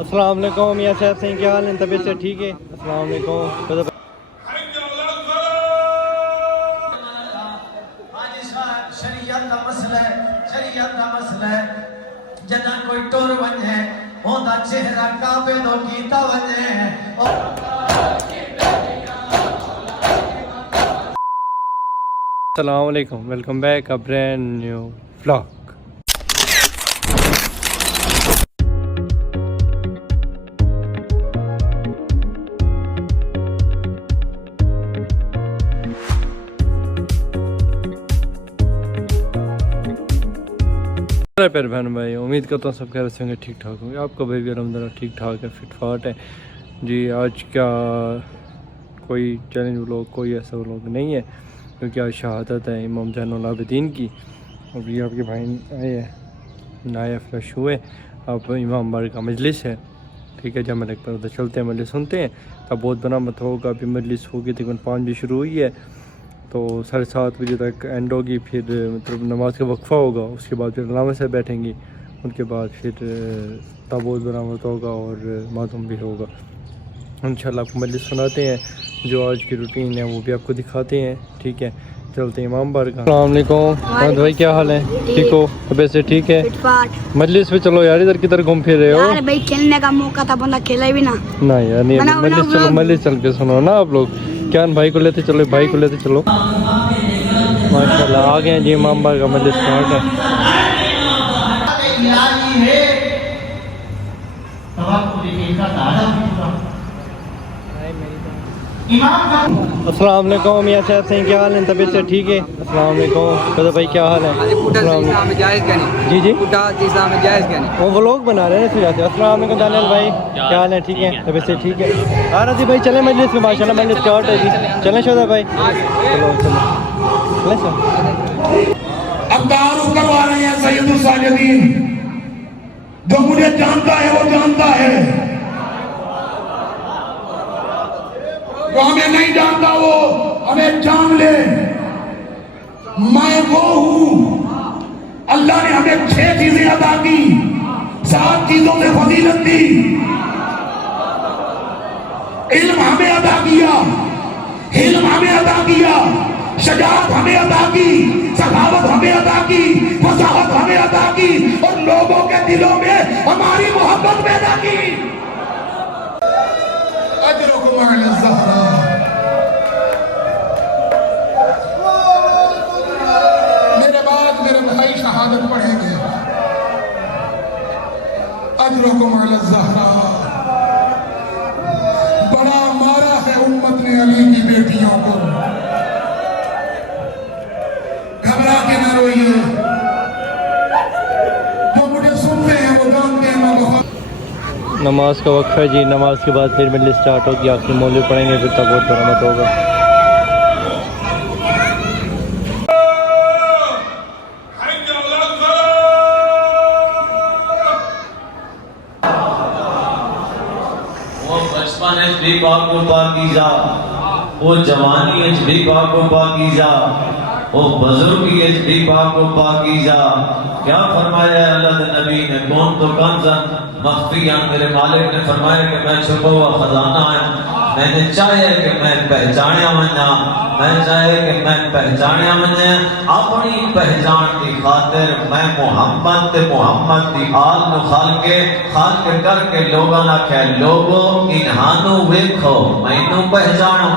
अस्सलाम वालेकुम मियां साहब से क्या हाल है? तबीयत से ठीक है? अस्सलाम वालेकुम। शरीयत का मसला है जना कोई टुर वने ओंदा चेहरा काबे दो कीता वने अस्सलाम वालेकुम, welcome back a brand new vlog. प्यारे बहन भाई, उम्मीद करता हूँ सब खैर से होंगे, ठीक ठाक होंगे। आपका भाई भी अलहमदुलिल्लाह ठीक ठाक है, फिट फाट है जी। आज का कोई चैलेंज व्लॉग, कोई ऐसा व्लॉग नहीं है क्योंकि आज शहादत है इमाम ज़ैनुल आबिदीन की। अभी आपके भाई आए हैं, नया फ्रेश हुए। अब इमाम बार का मजलिस है, ठीक है। जब मैं पर उधर चलते हैं, मजलिस सुनते हैं। तब बहुत बना मत होगा, अभी मजलिस होगी तकरीबन 5 बजे शुरू हुई है तो 7:30 बजे तक एंड होगी। फिर मतलब नमाज का वक्फ़ा होगा, उसके बाद फिर अल्लामा से बैठेंगी, उनके बाद फिर ताबूत बरामद होगा और मातम भी होगा। इंशाल्लाह आपको मजलिस सुनाते हैं, जो आज की रूटीन है वो भी आपको दिखाते हैं, ठीक है। चलते हैं इमाम बार का। अस्सलाम वालेकुम भाई, क्या हाल है? ठीक हो? तबीयत से ठीक है? मजलिस पे चलो यार, इधर किधर घूम फिर रहे हो यार? भाई खेलने का मौका था, बंदा खेला भी ना। नहीं यार, नहीं मजलिस चलो, मजलिस चल के सुनो ना आप लोग। क्या भाई को लेते चलो, भाई को लेते चलो। माशाल्लाह आ गए जी, इमाम बार का मजलिस स्टार्ट है। अस्सलाम वालेकुम मियां साहब से क्या हाल है? तबीयत से ठीक है? अस्सलाम वालेकुम। तो भाई क्या हाल है? जी जी, वो व्लॉग बना रहे हैं फिर। अस्सलाम वालेकुम दानियल भाई, क्या हाल है? ठीक है, तबीयत से ठीक है? आ रहा जी भाई, चले मजलिस में, माशाल्लाह मजलिस स्टार्ट है जी। चलें शोधा भाई, चलो चलो सर। अब तारुफ करवा रहे हैं सैयदुल साजिदीन। जो मुझे जानता है वो जानता है, जो हमें नहीं जानता वो हमें जान ले। मैं वो हूं, अल्लाह ने हमें 6 चीजें अदा की, 7 चीजों से फजीलत दी। इल्म हमें अदा किया, हिल्म हमें अदा किया, शजाअत हमें अदा की, सखावत हमें अदा की, फसाहत हमें अदा की और लोगों के दिलों में हमारी मोहब्बत पैदा की। अजरुकुम अला ज़हरा। मेरे बाद मेरे भाई शहादत पढ़ेंगे। अजरुकुम अला ज़हरा। बड़ा मारा है उम्मत ने अली की बेटियों को, घबरा के न रोइए। जो मुझे सुनते हैं वो जानते हैं मैं बहुत। नमाज का वक्त है जी, नमाज के बाद फिर मजलिस स्टार्ट होगी, आखिर मौलवी पढ़ेंगे, फिर ताबूत बरामद होगा। वो बचपन भी पाको पाकीज़ा, वो जवानी भी पाको पाकीज़ा, वो बुजुर्गी भी पाको पाकीज़ा। क्या फरमाया अल्लाह के नबी ने? कौन तो कंज़न मख्फिया, मेरे मालिक ने फरमाया कि मैं छुपा हुआ खजाना है। मैंने चाहे कि मैं पहचानिया वना, मैं चाहे कि मैं पहचानिया वना। अपनी पहचान की खातिर मैं मोहम्मद ते मोहम्मद दी आल नु खाल के करके लोगों ने कहा, लोगो इन्हानू वेखो मैनू पहचानो।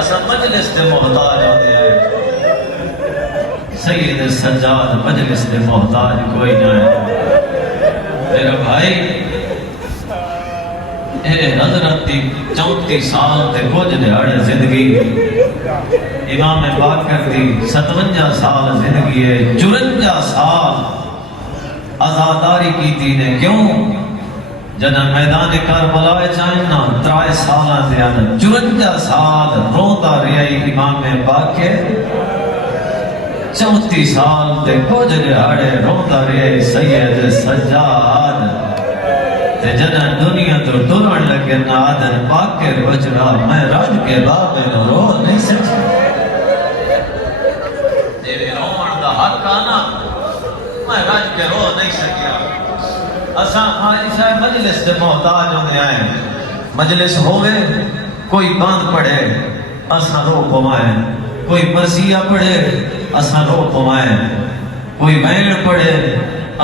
असा मजलिस दे मोहताज होते हैं, सैयद सज्जाद मजलिस दे मोहताज कोई ना है। मेरा भाई हजरत की 34 साल ते कुछ दिहाड़े जिंदगी, इमाम बाकर की 57 साल जिंदगी है, 54 साल आजादारी की थी ने। क्यों? जब मैदान करबला चाहना 3 साल से 54 साल रोता रहा इमाम बाकर, 34 साल ते कुछ दिहाड़े रोता रहा सैयद सज्जाद। जब दुनिया तो तुरन लगे नादन बाकर बजरा, मैं रज के बाबे रो नहीं सकता। اساں حاجی صاحب مجلس دے محتاج ہوندے آئے مجلس ہوئے کوئی بند پڑے اساں رو پوائیں کوئی مرثیہ پڑھے اساں رو پوائیں کوئی وین پڑھے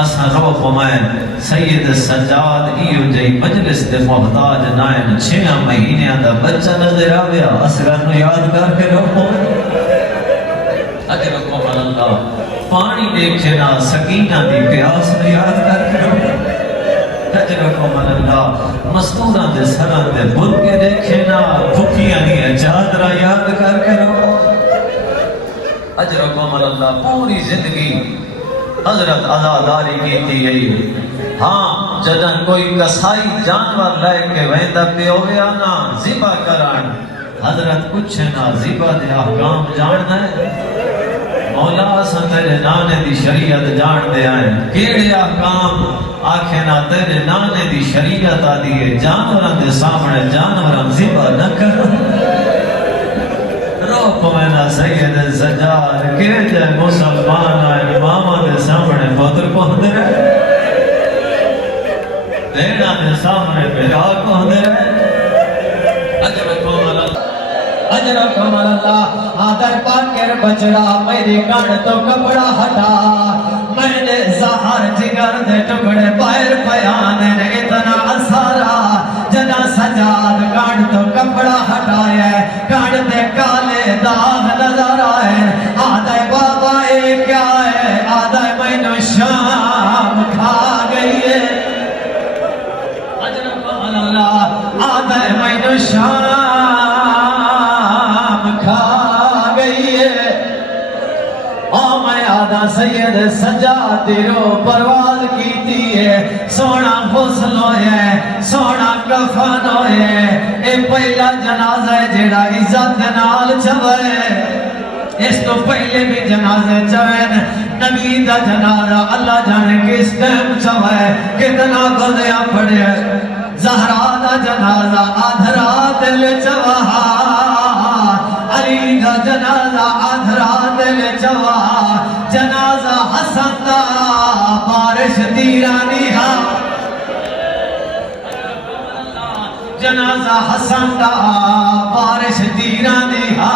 اساں رو پوائیں سید سجاد ایو جئی مجلس دے محتاج نائن 6 مہینے دا بچہ نظر آویا اسرار نو یاد کر کے رو اجرکم اللہ پانی دیکھنا سکینہ دی پیاس نو یاد کر کے رو اجرکم اللہ مستورہ دے سران دے برکے دیکھنا بھکیاں دی چادرہ یاد کر کے رو اجرکم اللہ پوری زندگی حضرت عزاداری کیتی ہے ہاں جدن کوئی کسائی جانور لے کے ویندہ پہ ہوئے آنا ذبح کران حضرت کچھ نہ ذبح دے احکام جاننا ہے مولا اساں تیرے نانے دی شریعت جان دے آئیں کیڑے احکام آنکھیں نہ تیرے نانے دی شریعت آدیے جانوراں دے سامنے جانوراں ذبح نہ کر روپ میں سید سجاد کے جے مسلمان آئے ماما دے سامنے پتر کو دے دینا دے سامنے پیرا کو دے اجرکم اللہ آدر پاکر بچڑا میری کان تو کپڑا ہٹا میں نے زہر جگر دے ٹکڑے باہر پیانے نے اتنا اثارا جنا سجاد کان تو کپڑا ہٹایا کان دے کالے داغ نظر آئے آدھے بابا اے کیا ہے آدھے میں نو شام کھا گئی ہے اجرکم اللہ آدھے میں نو شام کھا گئی ہے او میں آدھا سید سجاد رو پرواز کیتی ہے سونا غسل ہوئے سونا کفن ہوئے اے پہلا جنازہ جڑا عزت نال چوئے اس تو پہلے بھی جنازے چوئے نبی دا جنازہ اللہ جانے کس ٹائم چوئے کتنا گزیا پڑے زہرا دا جنازہ آدھرا دل چوہا علی دا جنازہ آدھرا دل چوا جنازہ حسن دا بارش تیرانی ہا جنازہ حسن دا بارش تیرانی ہا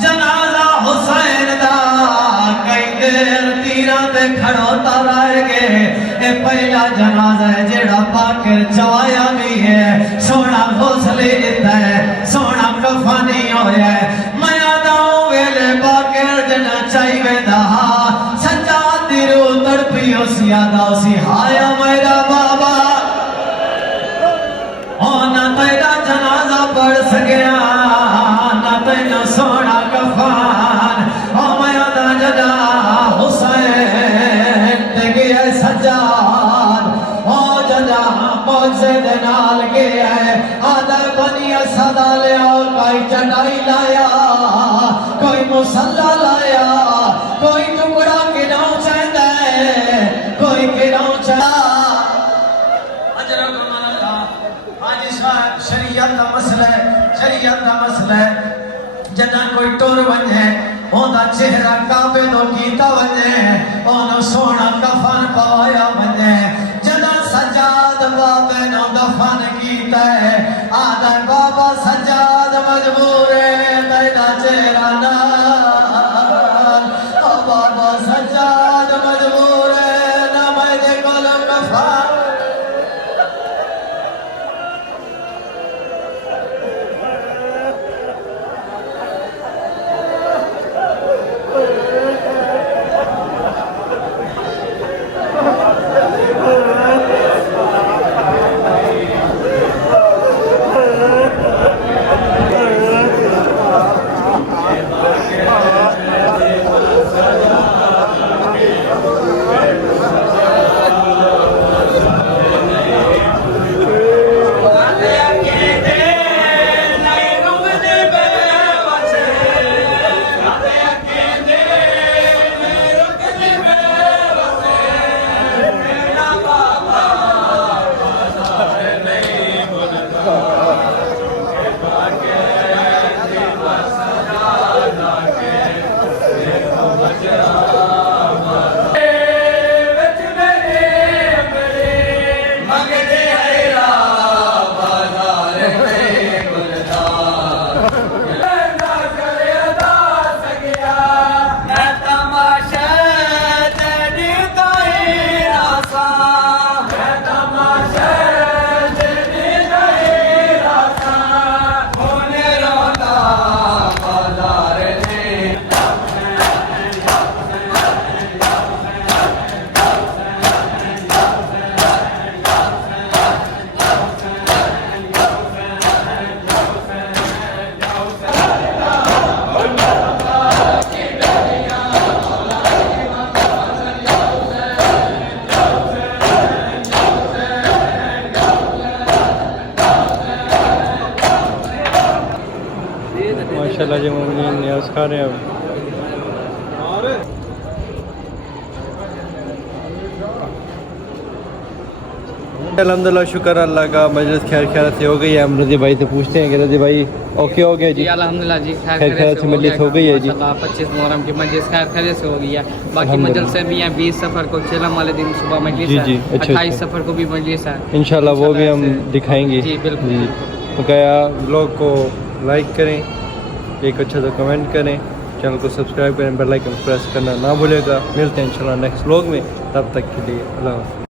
جنازہ حسین دا کئی دیر تیران دے کھڑوتا رائے گے اے پہلا جنازہ ہے جیڑا پاکر چوایا بھی ہے سونا غسلی دیتا ہے سونا کفانی ہویا ہے میں آدھاؤں ویلے پاکر جنا چاہی ویدہ سجاد دی رو تڑپی اسی آدھا اسی آیا میرا بابا نہ تیرا جنازہ پڑھ سکیا نہ تیرا سونا کفان میں آدھا جنا حسین گیا سجاد جنا پوچھے دنال گیا ہے آدھا بنی صدا لیا کوئی چڑھائی لایا کوئی مسلح لایا کوئی ٹکڑا گناؤں چاہتا ہے کوئی گناؤں چاہتا اجرکم اللہ حاجی صاحب شریعت دا مسئلہ ہے شریعت دا مسئلہ ہے جنا کوئی ٹور ونجے ہوندہ چہرہ کعبے دو کیتا ونجے ہوندہ سونا کفن پوایا ونجے جنا سجاد بابے نو دفن کیتا ہے آدھا بابا سجاد مجبور ہے تیرا چہرہ نال بابا سجاد مجبور ہے نہ میں دے کل کفن جا رہے ہیں اب. الحمدللہ شکر اللہ کا مجلس خیر خیرات سے ہو گئی ہے. ہم رضی بھائی سے پوچھتے ہیں کہ رضی بھائی اوکے ہو گیا جی؟ الحمدللہ جی خیر خیرات سے مجلس ہو گئی ہے جی. 25 محرم کی مجلس خیر خیریت سے ہو گئی ہے. باقی مجلس سے بھی ہیں 20 سفر کو چلم والے دن صبح مجلس جی ہے. جی 28 سفر کو بھی مجلس ہے انشاءاللہ وہ بھی ہم دکھائیں گے. جی بالکل. تو کیا بلاگ کو لائک کریں, ایک اچھا سا کمنٹ کریں, چینل کو سبسکرائب کریں, بیل آئیکن پریس کرنا نہ بھولے گا. ملتے ہیں انشاءاللہ نیکسٹ بلاگ میں, تب تک کے لیے اللہ حافظ.